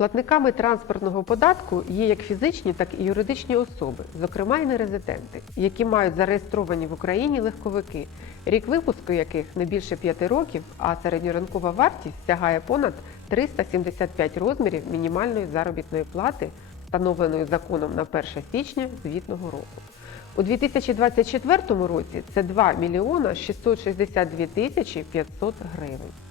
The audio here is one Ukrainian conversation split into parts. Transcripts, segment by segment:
Платниками транспортного податку є як фізичні, так і юридичні особи, зокрема і нерезиденти, які мають зареєстровані в Україні легковики, рік випуску яких не більше 5 років, а середньоринкова вартість сягає понад 375 розмірів мінімальної заробітної плати, встановленої законом на 1 січня звітного року. У 2024 році це 2 мільйона 662 тисячі 500 гривень.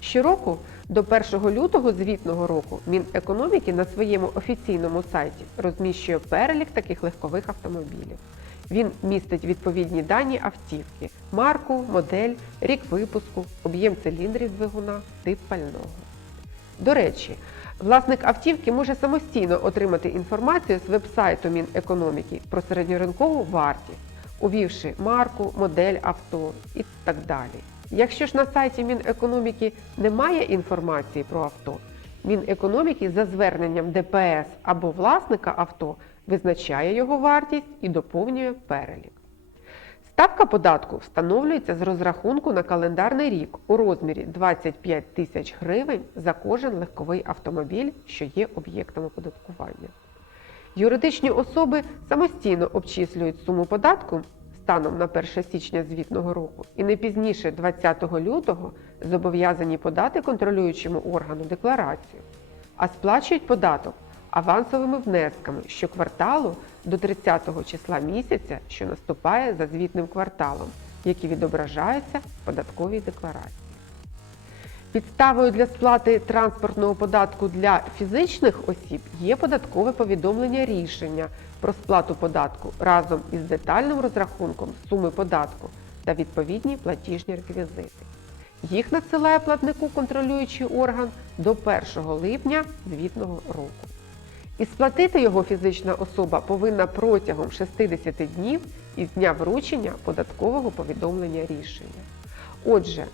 Щороку до 1 лютого звітного року Мінекономіки на своєму офіційному сайті розміщує перелік таких легкових автомобілів. Він містить відповідні дані автівки, марку, модель, рік випуску, об'єм циліндрів двигуна, тип пального. До речі, власник автівки може самостійно отримати інформацію з веб-сайту Мінекономіки про середньоринкову вартість, увівши марку, модель авто і так далі. Якщо ж на сайті Мінекономіки немає інформації про авто, Мінекономіки за зверненням ДПС або власника авто визначає його вартість і доповнює перелік. Ставка податку встановлюється з розрахунку на календарний рік у розмірі 25 тисяч гривень за кожен легковий автомобіль, що є об'єктом оподаткування. Юридичні особи самостійно обчислюють суму податку станом на 1 січня звітного року і не пізніше 20 лютого зобов'язані подати контролюючому органу декларацію, а сплачують податок авансовими внесками щокварталу до 30 числа місяця, що наступає за звітним кварталом, які відображаються в податковій декларації. Підставою для сплати транспортного податку для фізичних осіб є податкове повідомлення рішення про сплату податку разом із детальним розрахунком суми податку та відповідні платіжні реквізити. Їх надсилає платнику контролюючий орган до 1 липня звітного року. І сплатити його фізична особа повинна протягом 60 днів із дня вручення податкового повідомлення рішення. Отже,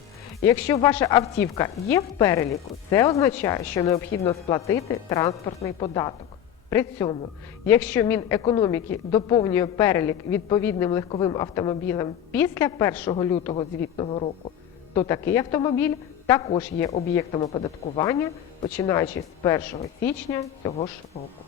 якщо ваша автівка є в переліку, це означає, що необхідно сплатити транспортний податок. При цьому, якщо Мінекономіки доповнює перелік відповідним легковим автомобілем після 1 лютого звітного року, то такий автомобіль також є об'єктом оподаткування, починаючи з 1 січня цього ж року.